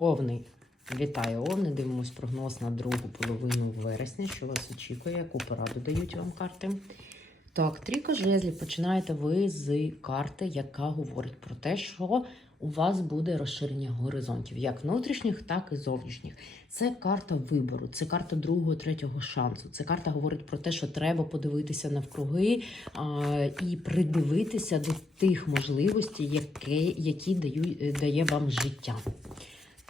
Овни. Вітаю, Овни. Дивимось прогноз на другу половину вересня. Що вас очікує, яку пораду дають вам карти? Так, трійка жезлів. Починаєте ви з карти, яка говорить про те, що у вас буде розширення горизонтів, як внутрішніх, так і зовнішніх. Це карта вибору, це карта другого, третього шансу. Це карта говорить про те, що треба подивитися навкруги а, і придивитися до тих можливостей, які, які даю, дає вам життя.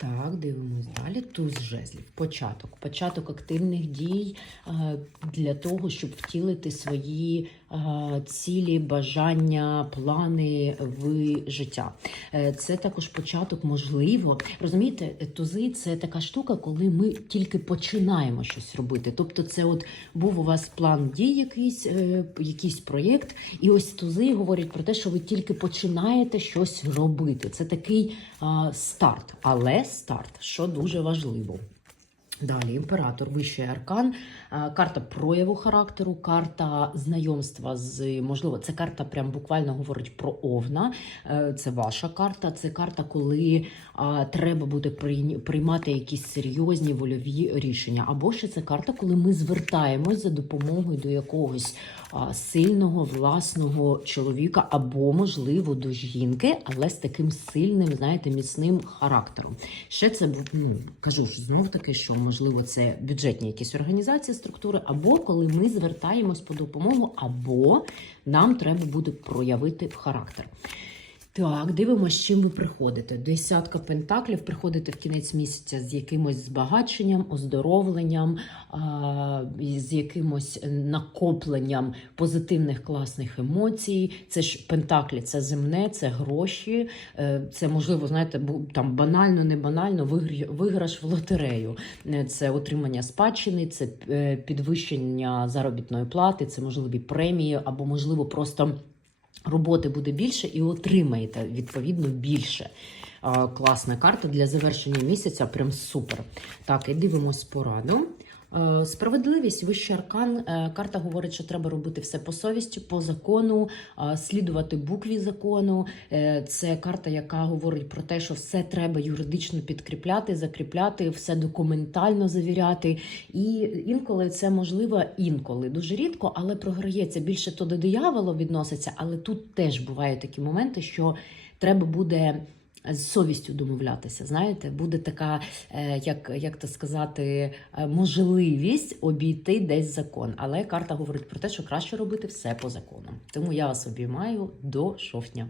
Так, дивимось далі. Туз жезлів. Початок. Початок активних дій е, для того, щоб втілити свої цілі, бажання, плани в життя. Е, Це також початок, можливо. Розумієте, тузи це така штука, коли ми тільки починаємо щось робити. Тобто, це от був у вас план дій, якийсь, е, якийсь проєкт, і ось тузи говорять про те, що ви тільки починаєте щось робити. Це такий а, старт, але старт, що дуже важливо. Далі імператор, вищий аркан, карта прояву характеру, карта знайомства з можливо, це карта прям буквально говорить про овна. Е, Це ваша карта. Це карта, коли а, треба буде приймати якісь серйозні вольові рішення. Або ще це карта, коли ми звертаємось за допомогою до якогось сильного власного чоловіка, або, можливо, до жінки, але з таким сильним, знаєте, міцним характером. Ще це ну, кажу ж знов таки, що можливо це бюджетні якісь організації, структури, або коли ми звертаємось по допомогу, або нам треба буде проявити характер. Так, дивимося, чим ви приходите. Десятка пентаклів приходите в кінець місяця з якимось збагаченням, оздоровленням, з якимось накопленням позитивних класних емоцій. Це ж пентаклі, це земне, це гроші. е, Це можливо, знаєте, там банально, не банально, вигр- виграш в лотерею. Е, Це отримання спадщини, це е, підвищення заробітної плати, це можливі премії, або можливо просто роботи буде більше і отримаєте відповідно більше. Класна карта для завершення місяця, прям супер. Так, і дивимось пораду. Е, Справедливість, вищий аркан. Е, Карта говорить, що треба робити все по совісті, по закону, е, слідувати букві закону. Це карта, яка говорить про те, що все треба юридично підкріпляти, закріпляти, все документально завіряти. І інколи це можливо, інколи дуже рідко, але програється більше то до диявола відноситься. Але тут теж бувають такі моменти, що треба буде. З совістю домовлятися, знаєте, буде така, е, як, як то сказати, е, можливість обійти десь закон. Але карта говорить про те, що краще робити все по закону. Тому я вас обіймаю до жовтня.